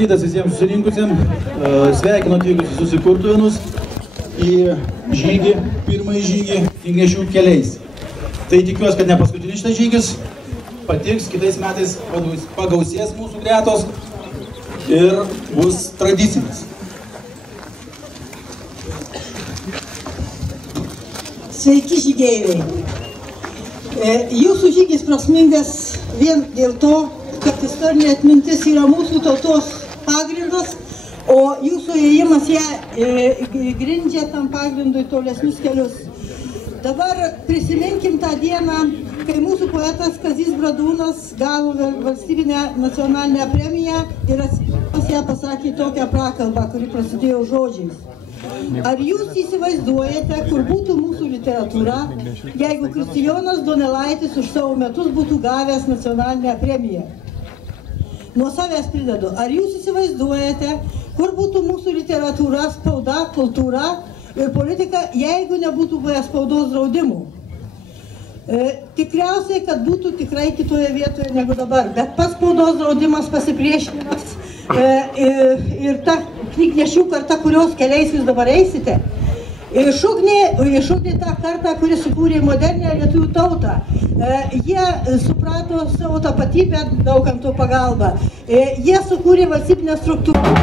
rytas visiems susirinkusiems. Sveikinu atvykusius susikurtuvėnus į žygį, pirmąjį žygį Knygneščių keliais. Tai tikiuosi, kad ne paskutinis šitas žygis, patiks, kitais metais pagausės mūsų gretos ir bus tradicinis. Sveiki žygeiviai. Jūsų žygis prasmingas vien dėl to, kad istorinė atmintis yra mūsų tautos pagrindas, o jūsų ėjimas ją grindžia tam pagrindui tolesnius kelius. Dabar prisiminkim tą dieną, kai mūsų poetas Kazys Bradūnas gavo valstybinę nacionalinę premiją ir atsiprašymas ją pasakė tokią prakalbą, kuri prasidėjo žodžiais. Ar jūs įsivaizduojate, kur būtų mūsų literatūra, jeigu Kristijonas Donelaitis už savo metus būtų gavęs nacionalinę premiją? Nuo savęs pridedu, ar jūs įsivaizduojate, kur būtų mūsų literatūra, spauda, kultūra ir politika, jeigu nebūtų buvę spaudos draudimų? Tikriausiai, kad būtų tikrai kitoje vietoje negu dabar, bet pats spaudos draudimas, pasipriešinimas ir ta knygnešių karta, kurios keliais jūs dabar eisite, išugdė tą kartą, kuri sukūrė modernę lietuvių tautą. Jie suprato savo tapatybę Daukanto pagalba. Jie sukūrė valstybinę struktūrą.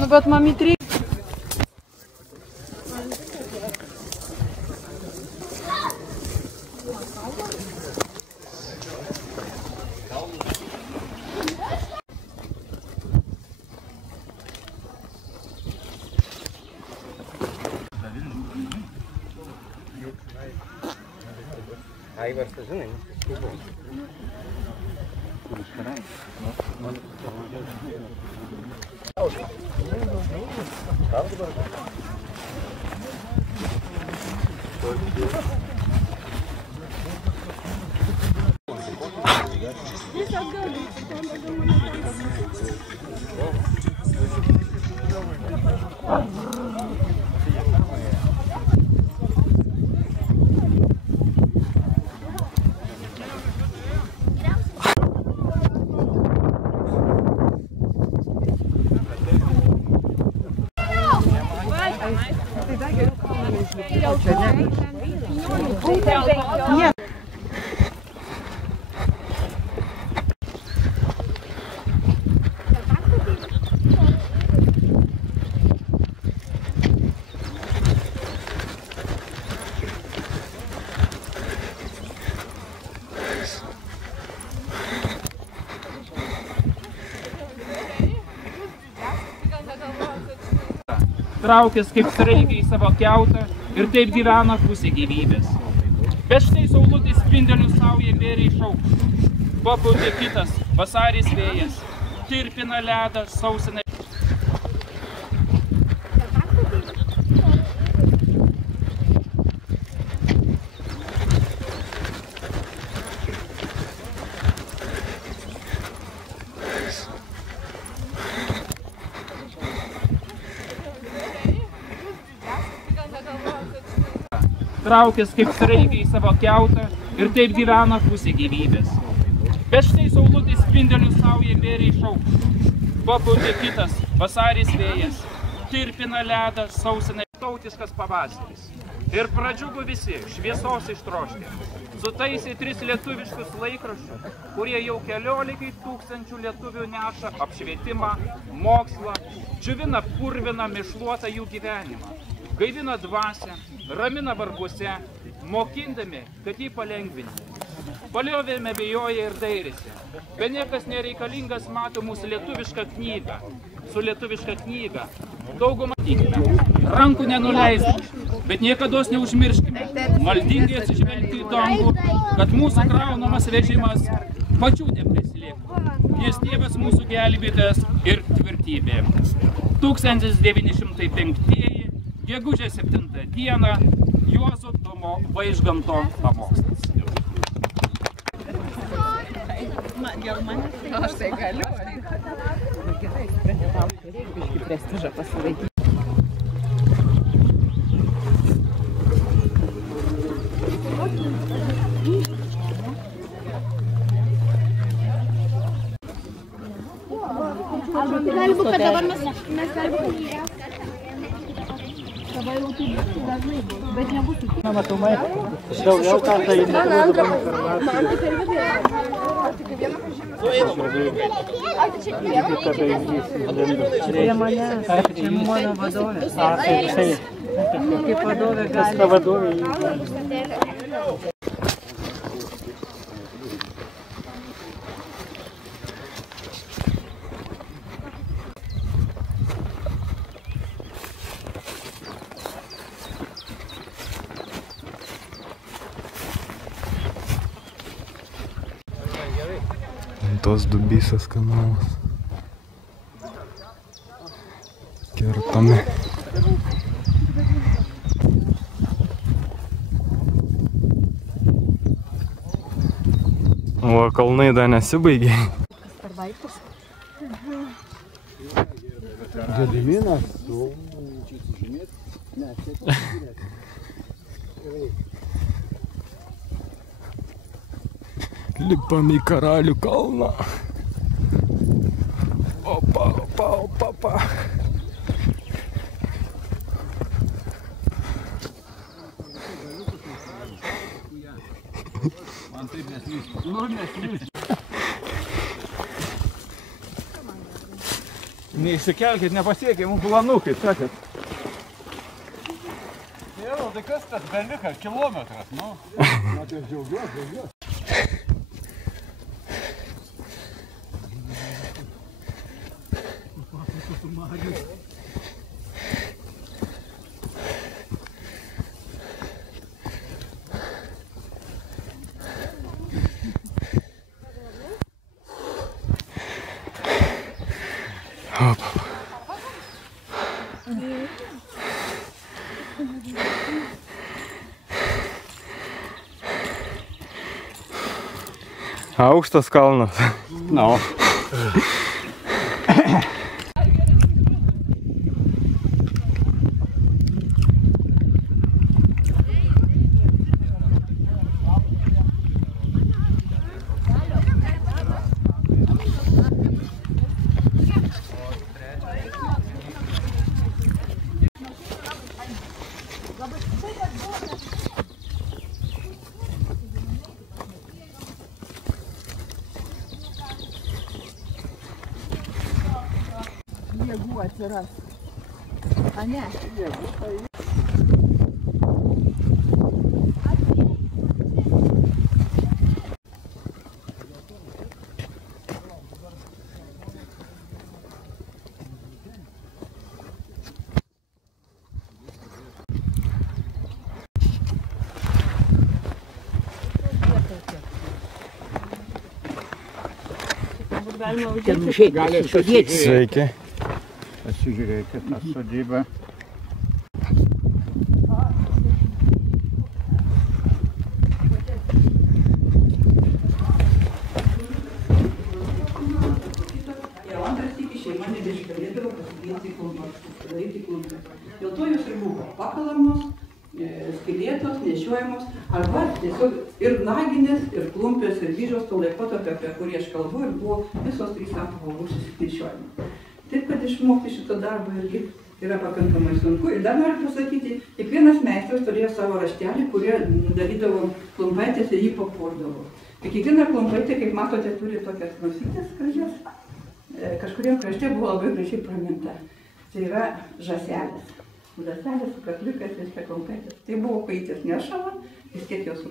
Nu, bet mamyt reikia. Aivarsas, žinai, traukės kaip sraigiai savo kiautą ir taip gyvena pusė gyvybės. Bet štai saulutės spindelių sauja bėrė iš aukštų. Papūtė kitas vasaris vėjas, tirpina ledą, sausina. Traukės kaip sraigiai savo kiautą ir taip gyvena pusė gyvybės. Bet štai saulutės spindelių sauja bėrė iš aukštų. Papūtė kitas vasaris vėjas, tirpina ledą, sausina. Tautiškas pavasaris. Ir pradžiugo visi šviesos ištroškė. Sutaisė 3 lietuviškus laikraščius, kurie jau 14 000 lietuvių neša apšvietimą, mokslą, džiuvina purviną mišluotą jų gyvenimą. Gaivina dvasią, ramina varguose, mokindami, kad jį palengvinti. Paliovėme bijoję ir dairėsi. Be niekas nereikalingas mato mūsų lietuvišką knygą. Su lietuviška knyga daugumą tikime. Rankų nenuleiskime, bet niekados neužmirškime. Maldingai atsižvelgti į dangų, kad mūsų kraunamas vežimas pačių neprislėgtų. Nes Dievas mūsų gelbėtojas ir tvirtybė. 1905 gegužės 7 dieną Juozo Tumo Vaižganto pamokslas. Aš tai galiu. Reikia prestižą pasilaikyti. Gali būt, kad dabar mes gali būt dabar jau taip dažnai bus, bet nebus taip. Na, matomai, daugiau kartą į neturėtų informaciją. Prie manęs, čia mano vadovė. Kaip vadovė gali. Kas ta vadovė? Tos Dubysas kanalas. Kertami. O kalnai dar nesibaigė. Gediminas. Lipam į Karalių kalną. Opa, opa, opa, opa. Man taip neslysti. Nu, neslysti. Neišsikelkit, nepasiekė mūsų planų, kaip sakėt. Jau, tai kas tas belikas? Kilometras, nu. Na, tai džiaugiuosi. Aukštas kalnas. No. Jėgų atsiras. A ne? Galima užėti. Sveiki. Pasižiūrėkit tą sodybą. Jau antras iki šeima nebeišgalėdavo pasikviesti klumpą. Dėl to jos ir buvo pakalamos, skylėtos, nešiojamos, arba tiesiog ir naginės, ir klumpės, ir vyžos to laikotarpio, apie kurį aš kalbu, ir buvo visos trys apavų nešiojamos. Taip, kad išmokti šito darbo irgi yra pakankamai sunku. Ir dar noriu pasakyti, kiekvienas meistras turėjo savo raštelį, kurie darydavo klumpaitės ir jį papuošdavo. Ir kiekviena klumpaitė, kaip matote, turi tokias nosytės gražias. Kažkuriem krašte buvo labai gražiai praminta. Tai yra žąselės. Žąselės su kakliukais, reiškia klumpaitės. Tai buvo kojytės nešama, vis tiek jos.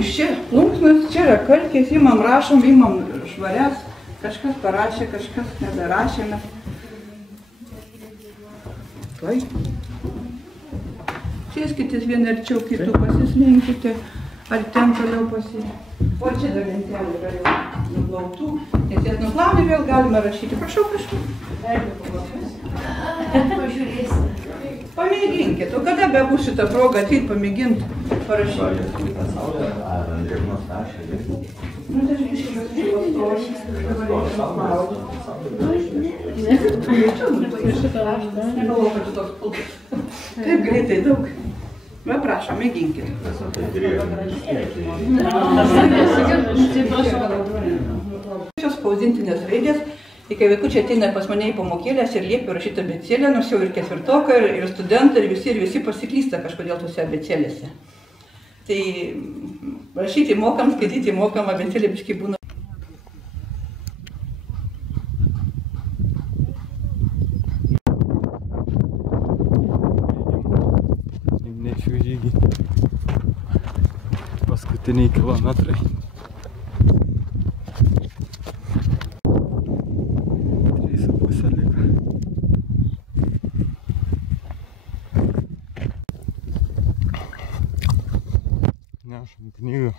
iš čia plunksnas, čia yra kalkės, imam rašom, imam švarias, kažkas parašė, kažkas neberašėme. Tuoj. Sėskitės vieni arčiau kitų, pasislinkite, ar ten toliau O čia dar lentelė yra jau nuplautų, nes jas nuplauni vėl galime rašyti. Prašau, prašau. Pažiūrėsime. Pamėginkit, o kada be bus šitą progą ateit pamėgint parašyti? Nu, tai iškilas negalvoju, kad toks pulkas. Taip greitai daug. Va, prašom, mėginkit. Šios spausdintinės raidės, kai vaikučiai ateina pas mane į pamokėlės ir liepiu rašyti abėcėlę, nors jau ir ketvirtokai, ir studentai, ir visi pasiklysta kažkodėl tose abėcėlėse. Tai rašyti mokam, skaityti mokam, abėcėlė biškai būna. Šių žygį. Paskutiniai kilometrai. 3,5 liko. Nešam knygą.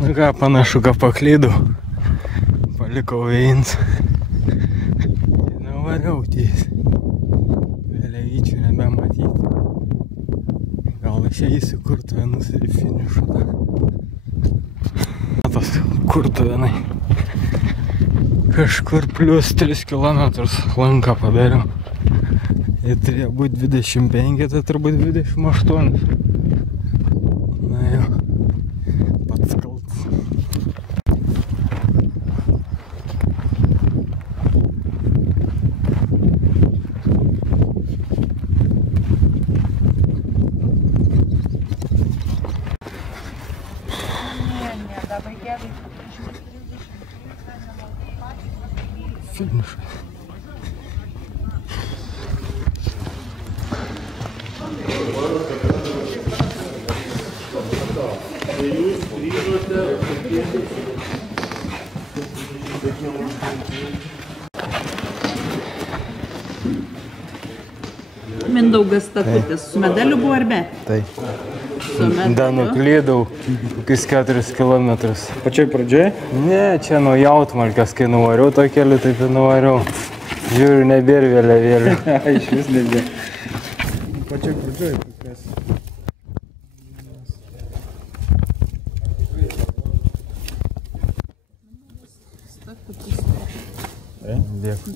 Na ką, panašu, kad paklydau. Palikau veins. Nuvariau tiesiai. Vėliavyčių nebematyti. Gal išeisiu Kurtuvėnus ir į finišą. Matos Kurtuvėnai. Kažkur plius 3 kilometrus lanką padariau. Ir turėjo būti 25, tai turbūt 28. Na jau, pats kaltas. Finišas. Mindaugas Stakutis. Su medaliu buvo ar be? Tai. Dar nuklydau kokius 4 kilometrus. Pačioj pradžioj? Ne, čia nuo Jautmalkės, kai nuvariau to keliu, taip ir nuvariau. Žiūriu, nebėr vėliavėlių. Iš vis nebėr. Pačioj pradžioj kas. Dėkui.